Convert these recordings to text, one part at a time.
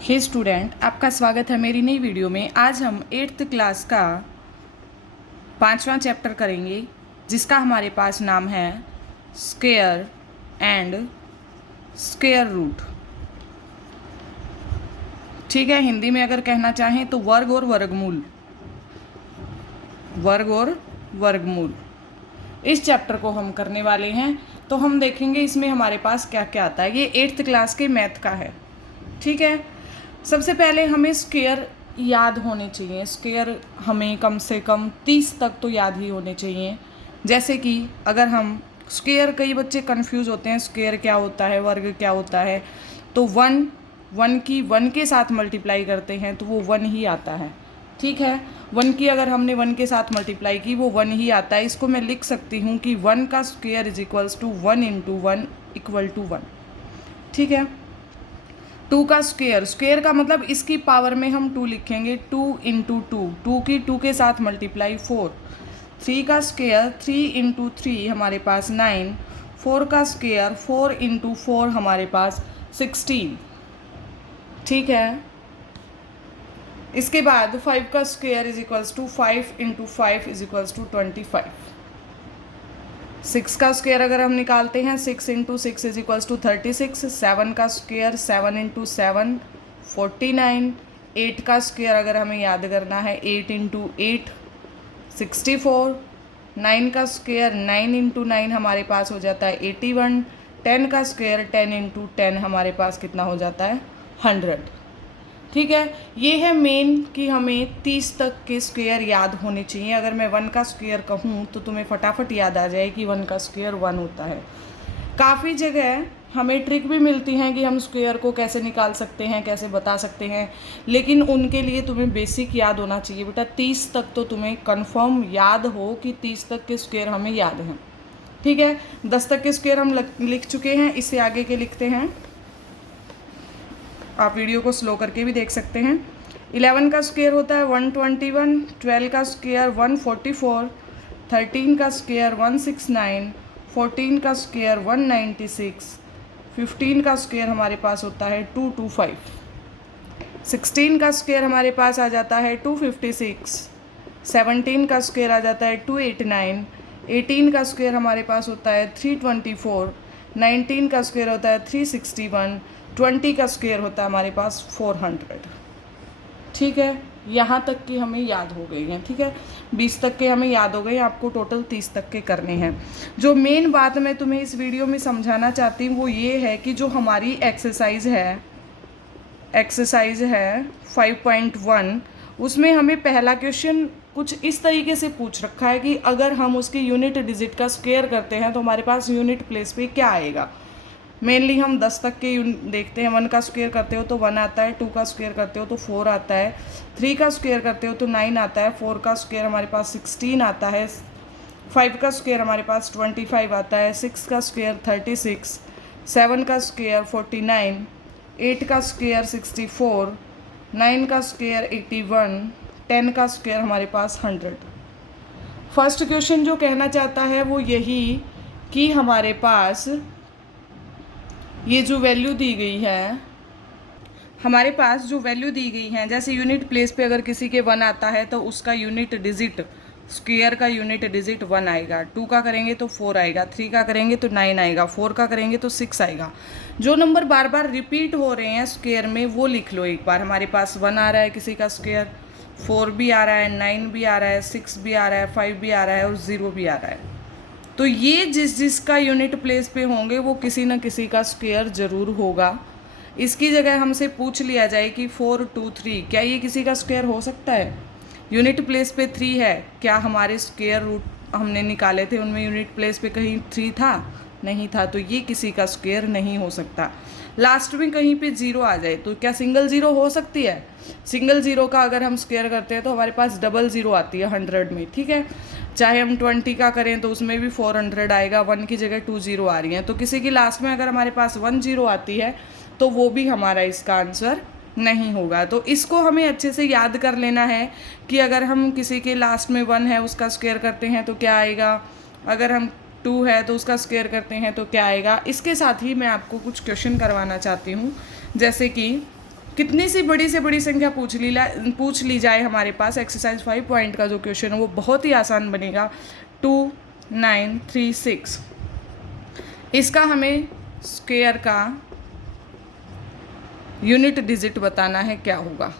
हे student, आपका स्वागत है मेरी नई वीडियो में। आज हम 8th क्लास का 5वां चैप्टर करेंगे, जिसका हमारे पास नाम है स्क्वायर एंड स्क्वायर रूट। ठीक है, हिंदी में अगर कहना चाहें तो वर्ग और वर्गमूल। वर्ग और वर्गमूल इस चैप्टर को हम करने वाले हैं। तो हम देखेंगे इसमें हमारे पास क्या क्या आता है। ये 8th क्लास के मैथ का है। ठीक है, सबसे पहले हमें स्क्वायर याद होने चाहिए। स्क्वायर हमें कम से कम 30 तक तो याद ही होने चाहिए। जैसे कि अगर हम स्क्वायर, कई बच्चे कंफ्यूज होते हैं स्क्वायर क्या होता है, वर्ग क्या होता है। तो वन के साथ मल्टीप्लाई करते हैं तो वो 1 ही आता है। ठीक है, 1 की अगर हमने 1 के साथ मल्टीप्लाई की वो 1 ही आता है। इसको मैं लिख सकती हूँ कि 1 का square is equals to 1 into 1 equal to 1। ठीक है, 2 का स्क्वायर, स्क्वायर का मतलब इसकी पावर में हम 2 लिखेंगे। 2 इंटू 2 की 2 के साथ मल्टीप्लाई 4। 3 का स्क्वायर 3 इंटू 3 हमारे पास 9। 4 का स्क्वायर 4 इंटू 4 हमारे पास 16। ठीक है, इसके बाद 5 का square is equals to 5 into 5 is equals to 25। 6 का स्क्वायर अगर हम निकालते हैं 6 इंटू 6 इज इक्वल्स टू 36। 7 का स्क्वायर 7 इंटू 7 49। 8 का स्क्वायर अगर हमें याद करना है 8 इंटू 8 64। 9 का स्क्वायर 9 इंटू 9 हमारे पास हो जाता है 81। 10 का स्क्वायर 10 इंटू 10 हमारे पास कितना हो जाता है 100। ठीक है, ये है मेन कि हमें 30 तक के स्क्वायर याद होने चाहिए। अगर मैं 1 का स्क्वायर कहूँ तो तुम्हें फटाफट याद आ जाए कि 1 का स्क्वायर 1 होता है। काफ़ी जगह हमें ट्रिक भी मिलती हैं कि हम स्क्वायर को कैसे निकाल सकते हैं, कैसे बता सकते हैं, लेकिन उनके लिए तुम्हें बेसिक याद होना चाहिए बेटा। 30 तक तो तुम्हें कंफर्म याद हो कि 30 तक के स्क्वायर हमें याद हैं। ठीक है, 10 तक के स्क्वायर हम लिख चुके हैं, इससे आगे के लिखते हैं। आप वीडियो को स्लो करके भी देख सकते हैं। 11 का स्क्वायर होता है 121। 12 का स्क्वायर 144। 13 का स्क्वायर 169। 14 का स्क्वायर 196। 15 का स्क्वायर हमारे पास होता है 225। 16 का स्क्वायर हमारे पास आ जाता है 256। 17 का स्क्वायर आ जाता है 289। 18 का स्क्वायर हमारे पास होता है 324। 19 का स्क्वायर होता है 361। 20 का स्क्वायर होता है हमारे पास 400। ठीक है, यहाँ तक की हमें याद हो गई हैं। ठीक है, 20 तक के हमें याद हो गए, आपको टोटल 30 तक के करने हैं। जो मेन बात मैं तुम्हें इस वीडियो में समझाना चाहती हूँ वो ये है कि जो हमारी एक्सरसाइज है 5.1, उसमें हमें पहला क्वेश्चन कुछ इस तरीके से पूछ रखा है कि अगर हम उसकी यूनिट डिजिट का स्क्वायर करते हैं तो हमारे पास यूनिट प्लेस पे क्या आएगा। मेनली हम 10 तक के देखते हैं। 1 का स्क्वायर करते हो तो 1 आता है। 2 का स्क्वायर करते हो तो 4 आता है। 3 का स्क्वायर करते हो तो 9 आता है। 4 का स्क्वायर हमारे पास 16 आता है। 5 का स्क्वायर हमारे पास 25 आता है। 6 का स्क्वायर 36। 7 का स्क्वायर 49। 8 का स्क्वायर 64। 9 का स्क्वायर 81। 10 का स्क्वायर हमारे पास 100। फर्स्ट क्वेश्चन जो कहना चाहता है वो यही कि हमारे पास ये जो वैल्यू दी गई है, हमारे पास जो वैल्यू दी गई है, जैसे यूनिट प्लेस पे अगर किसी के 1 आता है तो उसका यूनिट डिजिट, स्क्वायर का यूनिट डिजिट 1 आएगा। 2 का करेंगे तो 4 आएगा। 3 का करेंगे तो 9 आएगा। 4 का करेंगे तो 6 आएगा। जो नंबर बार बार रिपीट हो रहे हैं स्क्वायर में वो लिख लो एक बार। हमारे पास 1 आ रहा है किसी का स्क्वायर, 4 भी आ रहा है, 9 भी आ रहा है, 6 भी आ रहा है, 5 भी आ रहा है और 0 भी आ रहा है। तो ये जिसका यूनिट प्लेस पे होंगे वो किसी न किसी का स्क्वायर ज़रूर होगा। इसकी जगह हमसे पूछ लिया जाए कि 4 2 3 क्या ये किसी का स्क्वायर हो सकता है। यूनिट प्लेस पे 3 है, क्या हमारे स्क्वायर रूट हमने निकाले थे उनमें यूनिट प्लेस पे कहीं 3 था? नहीं था, तो ये किसी का स्क्वायर नहीं हो सकता। लास्ट में कहीं पे 0 आ जाए तो क्या सिंगल 0 हो सकती है? सिंगल 0 का अगर हम स्क्वायर करते हैं तो हमारे पास डबल 0 आती है 100 में। ठीक है, चाहे हम 20 का करें तो उसमें भी 400 आएगा। 1 की जगह 2 0 आ रही हैं, तो किसी की लास्ट में अगर हमारे पास 1 0 आती है तो वो भी हमारा इसका आंसर नहीं होगा। तो इसको हमें अच्छे से याद कर लेना है कि अगर हम किसी के लास्ट में 1 है उसका स्क्वायर करते हैं तो क्या आएगा, अगर हम 2 है तो उसका स्क्वायर करते हैं तो क्या आएगा। इसके साथ ही मैं आपको कुछ क्वेश्चन करवाना चाहती हूँ, जैसे कि कितनी सी बड़ी संख्या पूछ ली जाए हमारे पास, एक्सरसाइज 5 पॉइंट का जो क्वेश्चन है वो बहुत ही आसान बनेगा। 2936, इसका हमें स्क्वायर का यूनिट डिजिट बताना है, क्या होगा,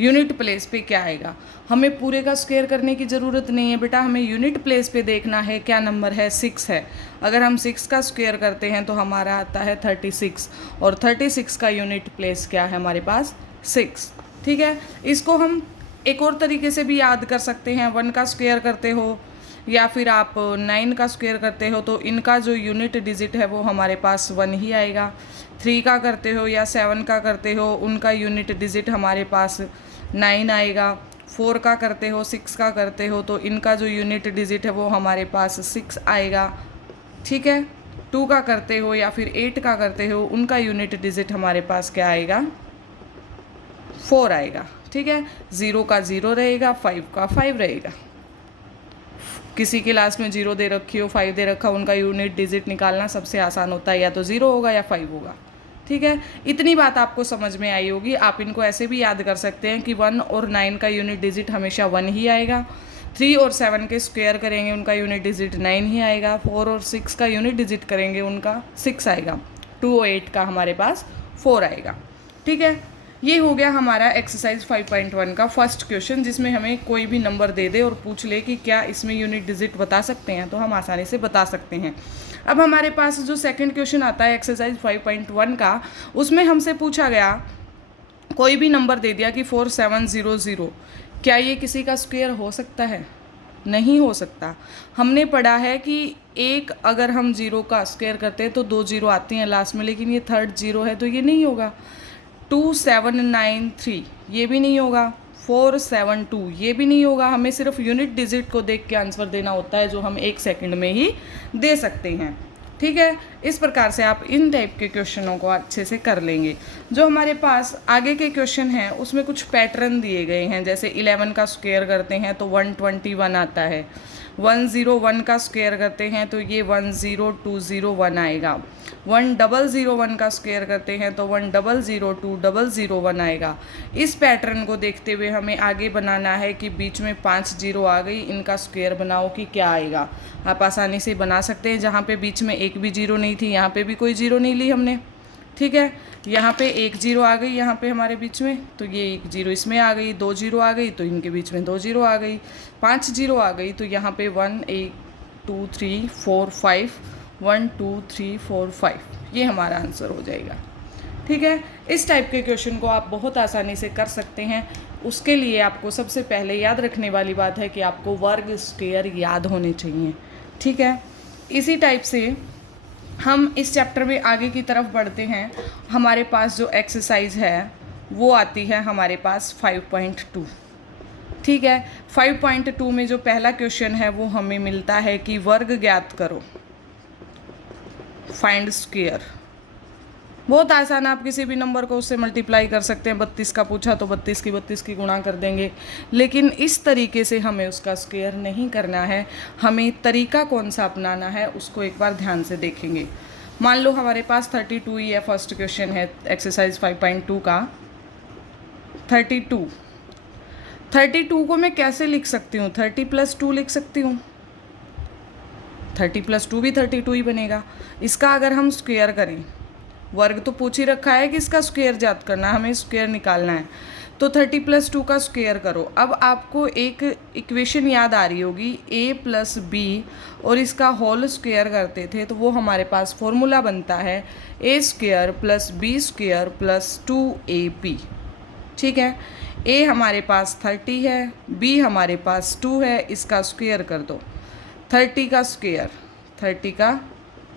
यूनिट प्लेस पे क्या आएगा। हमें पूरे का स्क्वायर करने की ज़रूरत नहीं है बेटा, हमें यूनिट प्लेस पे देखना है क्या नंबर है, 6 है। अगर हम 6 का स्क्वायर करते हैं तो हमारा आता है 36, और 36 का यूनिट प्लेस क्या है हमारे पास, 6। ठीक है, इसको हम एक और तरीके से भी याद कर सकते हैं। 1 का स्क्वायर करते हो या फिर आप 9 का स्क्वायर करते हो तो इनका जो यूनिट डिजिट है वो हमारे पास 1 ही आएगा। 3 का करते हो या 7 का करते हो, उनका यूनिट डिजिट हमारे पास 9 आएगा। 4 का करते हो, 6 का करते हो तो इनका जो यूनिट डिजिट है वो हमारे पास 6 आएगा। ठीक है, 2 का करते हो या फिर 8 का करते हो, उनका यूनिट डिजिट हमारे पास क्या आएगा, 4 आएगा। ठीक है, 0 का 0 रहेगा, 5 का 5 रहेगा। किसी के लास्ट में 0 दे रखी हो, 5 दे रखा, उनका यूनिट डिजिट निकालना सबसे आसान होता है, या तो 0 होगा या 5 होगा। ठीक है, इतनी बात आपको समझ में आई होगी। आप इनको ऐसे भी याद कर सकते हैं कि 1 और 9 का यूनिट डिजिट हमेशा 1 ही आएगा। 3 और 7 के स्क्वायर करेंगे, उनका यूनिट डिजिट 9 ही आएगा। 4 और 6 का यूनिट डिजिट करेंगे, उनका 6 आएगा। 2 और 8 का हमारे पास 4 आएगा। ठीक है, ये हो गया हमारा एक्सरसाइज 5.1 का फर्स्ट क्वेश्चन, जिसमें हमें कोई भी नंबर दे दे और पूछ ले कि क्या इसमें यूनिट डिजिट बता सकते हैं, तो हम आसानी से बता सकते हैं। अब हमारे पास जो सेकंड क्वेश्चन आता है एक्सरसाइज 5.1 का, उसमें हमसे पूछा गया, कोई भी नंबर दे दिया कि 4700, क्या ये किसी का स्क्वायर हो सकता है? नहीं हो सकता। हमने पढ़ा है कि एक अगर हम 0 का स्क्वायर करते हैं तो 2 0 आती हैं लास्ट में, लेकिन ये थर्ड 0 है तो ये नहीं होगा। 2793 ये भी नहीं होगा। 472 ये भी नहीं होगा। हमें सिर्फ यूनिट डिजिट को देख के आंसर देना होता है, जो हम 1 सेकंड में ही दे सकते हैं। ठीक है, इस प्रकार से आप इन टाइप के क्वेश्चनों को अच्छे से कर लेंगे। जो हमारे पास आगे के क्वेश्चन हैं उसमें कुछ पैटर्न दिए गए हैं, जैसे 11 का स्क्वायर करते हैं तो 121 आता है। 101 का स्क्वायर करते हैं तो ये 10201 आएगा। 1001 का स्क्वायर करते हैं तो 100201 आएगा। इस पैटर्न को देखते हुए हमें आगे बनाना है कि बीच में 5 0 आ गई, इनका स्क्वायर बनाओ कि क्या आएगा। आप आसानी से बना सकते हैं। जहाँ पे बीच में एक भी 0 नहीं थी, यहाँ पे भी कोई 0 नहीं ली हमने। ठीक है, यहाँ पे 1 0 आ गई, यहाँ पे हमारे बीच में, तो ये 1 0 इसमें आ गई। 2 0 आ गई तो इनके बीच में 2 0 आ गई। 5 0 आ गई तो यहाँ पे 1 2 3 4 5 1 2 3 4 5 ये हमारा आंसर हो जाएगा। ठीक है, इस टाइप के क्वेश्चन को आप बहुत आसानी से कर सकते हैं। उसके लिए आपको सबसे पहले याद रखने वाली बात है कि आपको वर्ग स्क्वायर याद होने चाहिए। ठीक है, इसी टाइप से हम इस चैप्टर में आगे की तरफ बढ़ते हैं। हमारे पास जो एक्सरसाइज है वो आती है हमारे पास 5.2। ठीक है, 5.2 में जो पहला क्वेश्चन है वो हमें मिलता है कि वर्ग ज्ञात करो, फाइंड स्क्वायर। बहुत आसान, आप किसी भी नंबर को उससे मल्टीप्लाई कर सकते हैं। 32 का पूछा तो 32 की गुणा कर देंगे, लेकिन इस तरीके से हमें उसका स्क्वायर नहीं करना है। हमें तरीका कौन सा अपनाना है उसको एक बार ध्यान से देखेंगे। मान लो हमारे पास 32 ही है, फर्स्ट क्वेश्चन है एक्सरसाइज 5.2 का 32 को मैं कैसे लिख सकती हूँ? 30 + 2 लिख सकती हूँ। 30 + 2 भी 32 ही बनेगा। इसका अगर हम स्क्वायर करें, वर्ग तो पूछ ही रखा है कि इसका स्क्वायर ज्ञात करना है, हमें स्क्वायर निकालना है, तो 30 + 2 का स्क्वायर करो। अब आपको एक इक्वेशन याद आ रही होगी, a + b, और इसका होल स्क्वायर करते थे तो वो हमारे पास फॉर्मूला बनता है a² + b² + 2ab। ठीक है, a हमारे पास 30 है, b हमारे पास 2 है, इसका स्क्वायर कर दो। 30 का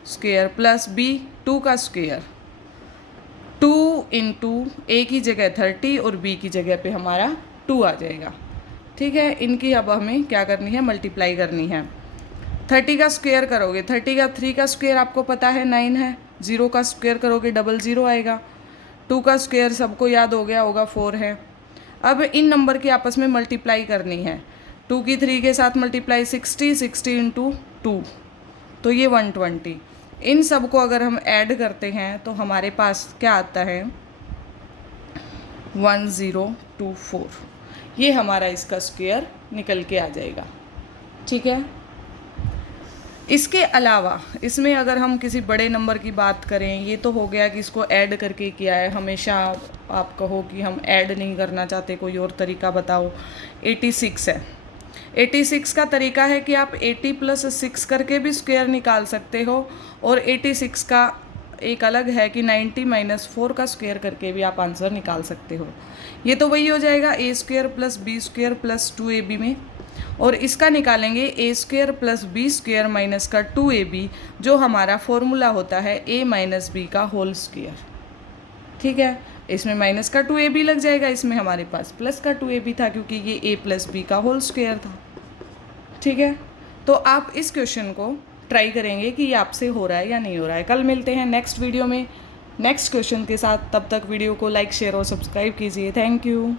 स्क्वायर प्लस b 2 का स्क्वायर, 2 × a की जगह 30 और b की जगह पे हमारा 2 आ जाएगा। ठीक है, इनकी अब हमें क्या करनी है? मल्टीप्लाई करनी है। 30 का स्क्वायर करोगे, 3 का स्क्वायर आपको पता है 9 है। 0 का स्क्वायर करोगे 00 आएगा। 2 का स्क्वायर सबको याद हो गया होगा 4 है। अब इन नंबर की आपस में मल्टीप्लाई करनी है। 2 की 3 के साथ मल्टीप्लाई 60 × 2 तो ये 120। इन सब को अगर हम ऐड करते हैं तो हमारे पास क्या आता है? 1024, ये हमारा इसका स्क्वायर निकल के आ जाएगा। ठीक है। इसके अलावा इसमें अगर हम किसी बड़े नंबर की बात करें, ये तो हो गया कि इसको ऐड करके किया है। हमेशा आप कहो कि हम ऐड नहीं करना चाहते, कोई और तरीका बताओ। 86 है। 86 का तरीका है कि आप 80 + 6 करके भी स्क्वायर निकाल सकते हो, और 86 का एक अलग है कि 90 - 4 का स्क्वायर करके भी आप आंसर निकाल सकते हो। ये तो वही हो जाएगा a² + b² + 2ab में, और इसका निकालेंगे a² + b² माइनस का 2ab, जो हमारा फॉर्मूला होता है a - b का होल स्क्वायर। ठीक है। इसमें माइनस का 2ab लग जाएगा, इसमें हमारे पास प्लस का 2ab था क्योंकि ये a + b का होल स्क्वायर था। ठीक है। तो आप इस क्वेश्चन को ट्राई करेंगे कि ये आपसे हो रहा है या नहीं हो रहा है। कल मिलते हैं नेक्स्ट वीडियो में नेक्स्ट क्वेश्चन के साथ। तब तक वीडियो को लाइक, शेयर और सब्सक्राइब कीजिए। Thank you.